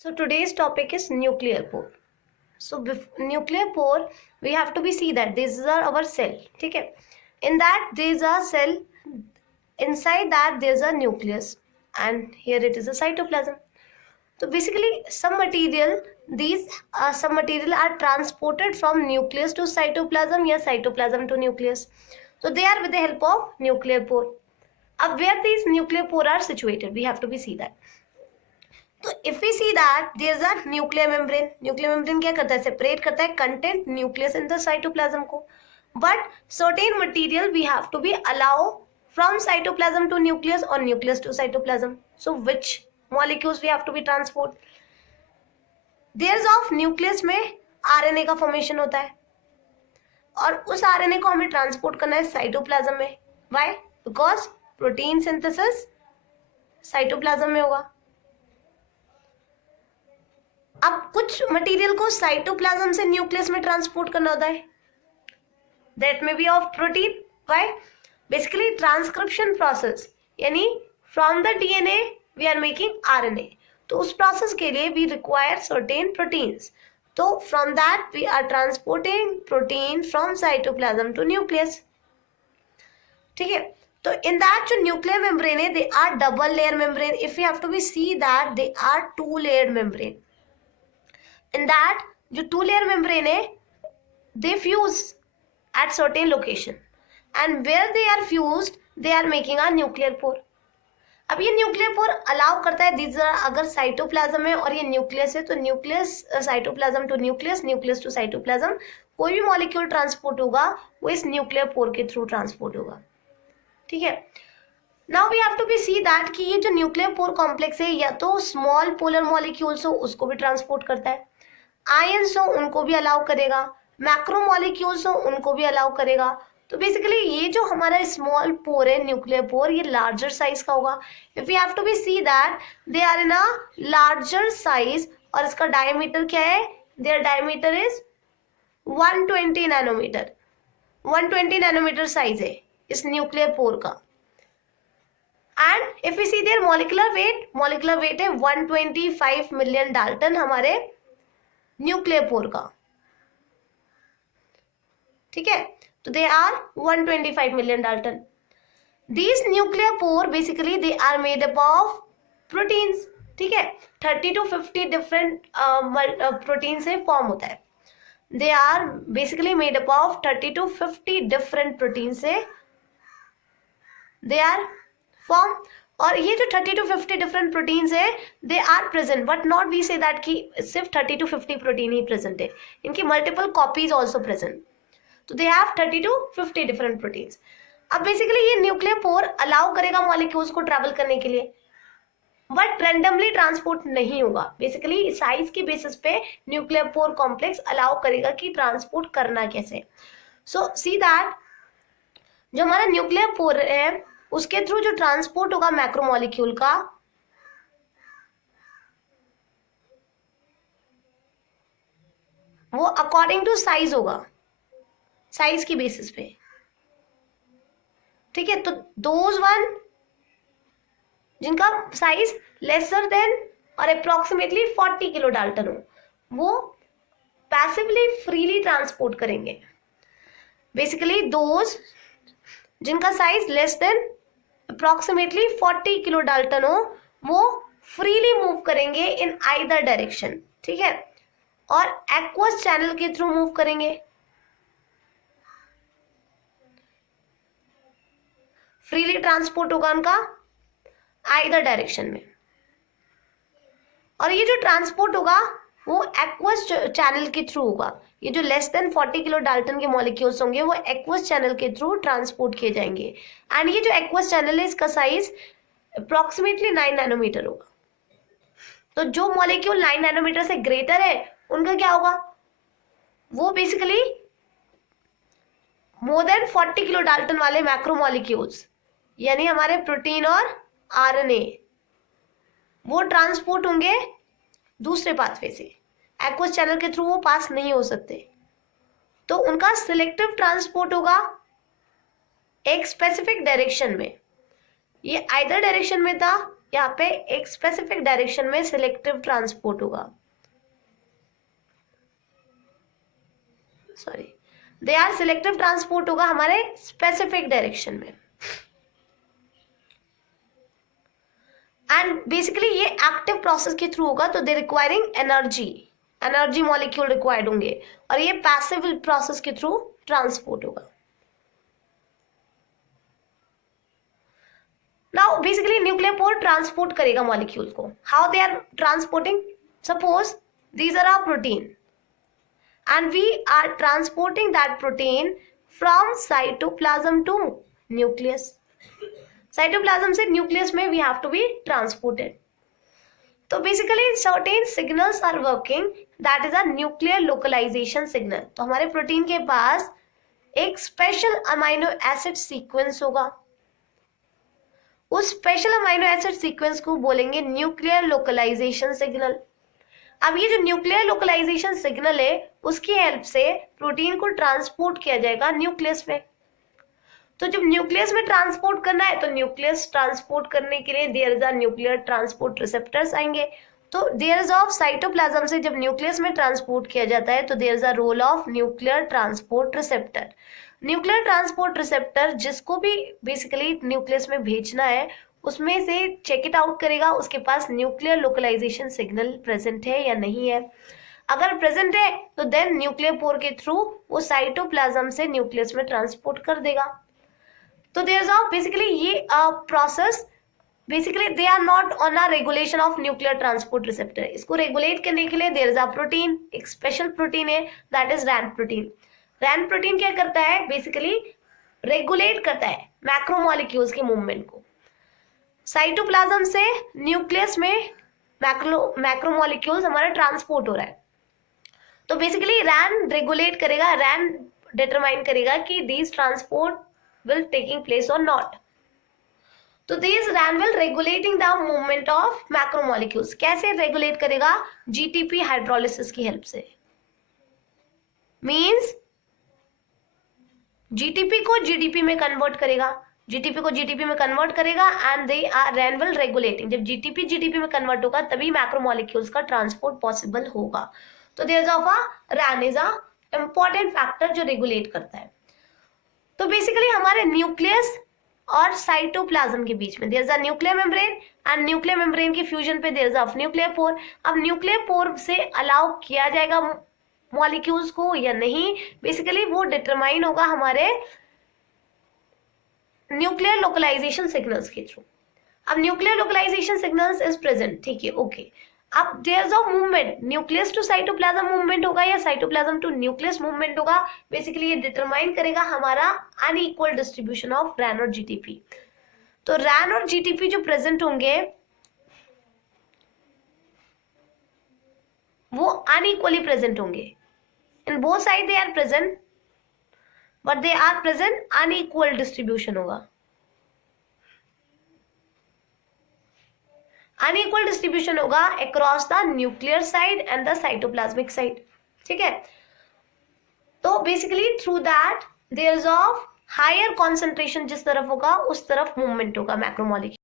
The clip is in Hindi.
So today's topic is nuclear pore. So nuclear pore, we have to be see that these are our cell. Okay. In that there is a cell. Inside that there is a nucleus, and here it is a cytoplasm. So basically, some material are transported from nucleus to cytoplasm, या cytoplasm to nucleus. So they are with the help of nuclear pore. अब where these nuclear pore are situated, we have to be see that. तो if we see that there is a nuclear membrane क्या करता है, सेपरेट करता है content nucleus in the cytoplasm को. But certain material we have to be allow from cytoplasm to nucleus और nucleus to cytoplasm. So which molecules we have to be transport. There of nucleus में आरएनए का फॉर्मेशन होता है और उस आरएनए को हमें ट्रांसपोर्ट करना है साइटोप्लाज्म में. Why? Because protein synthesis cytoplasm में होगा. अब कुछ मटेरियल को साइटोप्लाज्म से न्यूक्लियस में ट्रांसपोर्ट करना होता है. That may be of protein. Why? Basically transcription process, यानी from the DNA we are making RNA. तो उस प्रोसेस के लिए वी रिक्वायर सर्टेन प्रोटीन्स. तो from that we are transporting protein from cytoplasm to nucleus. ठीक है. तो इन दैट जो न्यूक्लियर मेम्ब्रेन है, they are double layer membrane. If you have to be see that they are two layered membrane. In that जो two layer membrane है, they fuse at certain location, and where they are fused they are making a nuclear pore. अब ये न्यूक्लियर पोर अलाउ करता है these are, अगर साइटोप्लाज्म है और ये न्यूक्लियस है तो nucleus cytoplasm to nucleus, nucleus to cytoplasm, कोई भी मॉलिक्यूल ट्रांसपोर्ट होगा वो इस न्यूक्लियर पोर के थ्रू ट्रांसपोर्ट होगा. ठीक है. Now we have to be see that कि ये जो न्यूक्लियर पोर कॉम्प्लेक्स है या तो स्मॉल पोलर मॉलिक्यूल्स हो उसको भी ट्रांसपोर्ट करता है, आयंस हो उनको भी अलाउ करेगा, मैक्रोमोलिक्यूल्स हो उनको भी अलाउ करेगा. तो बेसिकली ये जो हमारा स्मॉल पोर है न्यूक्लियर पोर, ये लार्जर साइज का होगा. If you have to be see that they are in a larger size, और इसका डायमीटर क्या है, their diameter is 120 nanometer. 120 nanometer size है इस न्यूक्लियर पोर का. And if you see their molecular weight है 125 मिलियन डाल्टन हमारे न्यूक्लियर पोर का. ठीक है. तो they are 125 million dalton. These nuclear pore basically they are made up of proteins. ठीक है. 30 to 50 डिफरेंट प्रोटीन से फॉर्म होता है. They are basically made up of 30 to 50 different protein से दे आर फॉर्म. और ये जो 30 to 50 डिफरेंट प्रोटीन्स है they are present, but not we say that कि सिर्फ 30 to 50 प्रोटीन ही प्रेजेंट है, इनकी मल्टीपल कॉपीज आल्सो प्रेजेंट. तो they have 30 to 50 different proteins. अब बेसिकली ये न्यूक्लियर पोर अलाउ करेगा मॉलिक्यूल्स को ट्रैवल करने के लिए, बट रैंडमली ट्रांसपोर्ट नहीं होगा. बेसिकली साइज के बेसिस पे न्यूक्लियर पोर कॉम्प्लेक्स अलाउ करेगा कि ट्रांसपोर्ट करना कैसे. सो सी दैट जो हमारा न्यूक्लियर पोर है उसके थ्रू जो ट्रांसपोर्ट होगा मैक्रोमोलिक्यूल का, वो अकॉर्डिंग टू साइज होगा, साइज की बेसिस पे. ठीक है. तो दोज वन जिनका साइज लेसर देन और अप्रोक्सीमेटली 40 किलो डाल्टन हो, वो पैसिवली फ्रीली ट्रांसपोर्ट करेंगे. बेसिकली दोज जिनका size less than approximately 40 kilo Dalton हो, वो फ्रीली मूव करेंगे इन आइदर डायरेक्शन. ठीक है. और एक्वस चैनल के थ्रू मूव करेंगे. फ्रीली ट्रांसपोर्ट होगा उनका आइदर डायरेक्शन में. और ये जो ट्रांसपोर्ट होगा वो एक्वस चैनल के थ्रू होगा. ये जो लेस देन 40 किलो डाल्टन के मॉलिक्यूल्स होंगे वो एक्वस चैनल के थ्रू ट्रांसपोर्ट किए जाएंगे. एंड ये जो एक्वस चैनल है इसका साइज अप्रोक्सीमेटली 9 नैनोमीटर होगा. तो जो मॉलिक्यूल 9 नैनोमीटर से ग्रेटर है उनका क्या होगा, वो basically more than 40 kilo Dalton वाले मैक्रोमोलिक्यूल्स, यानी हमारे प्रोटीन और आरएनए, वो ट्रांसपोर्ट होंगे दूसरे पाथवे से. एक्वस चैनल के थ्रू वो पास नहीं हो सकते. तो उनका सिलेक्टिव ट्रांसपोर्ट होगा एक स्पेसिफिक डायरेक्शन में. ये आइदर डायरेक्शन में था यहाँ पे एक स्पेसिफिक डायरेक्शन में सिलेक्टिव ट्रांसपोर्ट होगा, sorry they are selective transport होगा हमारे स्पेसिफिक डायरेक्शन में। एंड बेसिकली ये एक्टिव प्रोसेस के थ्रू होगा, तो they requiring energy molecule required होंगे, और ये पैसिव प्रोसेस के थ्रू ट्रांसपोर्ट होगा। Now basically nuclear pore transport करेगा मॉलिक्यूल को। How they are transporting? Suppose these are our protein and we are transporting that protein from cytoplasm to nucleus. Cytoplasm से nucleus में we have to be transported. तो basically certain signals are working, that is a nuclear localization signal. तो हमारे प्रोटीन के पास एक स्पेशल अमाइनो एसिड सीक्वेंस होगा, उस स्पेशल अमाइनो एसिड सीक्वेंस को बोलेंगे न्यूक्लियर लोकलाइजेशन सिग्नल। अब ये जो न्यूक्लियर लोकलाइजेशन सिग्नल है उसकी हेल्प से प्रोटीन को ट्रांसपोर्ट किया जाएगा न्यूक्लियस में। तो जब न्यूक्लियस में ट्रांसपोर्ट करना है तो न्यूक्लियस ट्रांसपोर्ट करने के लिए there is a nuclear transport receptors आएंगे। तो देयर इज ऑफ साइटोप्लाज्म से जब न्यूक्लियस में ट्रांसपोर्ट किया जाता है तो there is a role of nuclear transport receptor. Nuclear transport receptor जिसको भी बेसिकली न्यूक्लियस में भेजना है उसमें से चेक इट आउट करेगा उसके पास न्यूक्लियर लोकलाइजेशन सिग्नल प्रेजेंट है या नहीं है। अगर प्रेजेंट है तो देन न्यूक्लियर पोर के थ्रू वो साइटोप्लाज्म से न्यूक्लियस में ट्रांसपोर्ट कर देगा। तो देयर इज ऑफ बेसिकली ये process basically they are not on a regulation of nuclear transport receptor. इसको रेगुलेट करने के लिए देयर इज अ प्रोटीन, एक स्पेशल प्रोटीन है that is Ran protein. Ran protein क्या करता है? बेसिकली रेगुलेट करता है मैक्रोमोलिक्यूल्स के मूवमेंट को। साइटोप्लाज्म से न्यूक्लियस में मैक्रोमोलिक्यूल्स हमारा ट्रांसपोर्ट हो रहा है, तो बेसिकली रैन रेगुलेट करेगा, रैन डिटरमाइन करेगा कि this transport will taking place और नॉट। तो this Ran will regulating the movement of macromolecules. कैसे रेगुलेट करेगा? जीटीपी हाइड्रोलिसिस की हेल्प से। मींस जीटीपी को जीडीपी में कन्वर्ट करेगा, जीटीपी को जीडीपी में कन्वर्ट करेगा and they are Ran will regulating. जब जीटीपी जीडीपी में कन्वर्ट होगा तभी मैक्रोमोलिक्यूल्स का ट्रांसपोर्ट पॉसिबल होगा। तो there is of a Ran is a important factor जो रेगुलेट करता है। तो बेसिकली हमारे न्यूक्लियस और साइटोप्लाज्म के बीच में there is a nuclear membrane and nuclear membrane के फ्यूजन पे there is of nuclear pore. अब न्यूक्लियर पोर से अलाउ किया जाएगा मॉलिक्यूल्स को या नहीं, बेसिकली वो डिटरमाइन होगा हमारे न्यूक्लियर लोकलाइजेशन सिग्नल्स के थ्रू। अब nuclear localization signals is present, ठीक है, ओके। अब there is a movement, nucleus to cytoplasm movement होगा या साइटोप्लाज्म टू न्यूक्लियस मूवमेंट होगा, बेसिकली ये डिटरमाइन करेगा हमारा अनइक्वल डिस्ट्रीब्यूशन ऑफ रैन और जीटीपी। तो रैन और जीटीपी जो प्रेजेंट होंगे वो अनइक्वली प्रेजेंट होंगे। In both side they are present but they are present unequal distribution होगा। unequal distribution होगा across the nuclear side and the cytoplasmic side, ठीक है। तो basically through that there is of higher concentration जिस तरफ होगा उस तरफ मूवमेंट होगा मैक्रोमोलिक्यूल।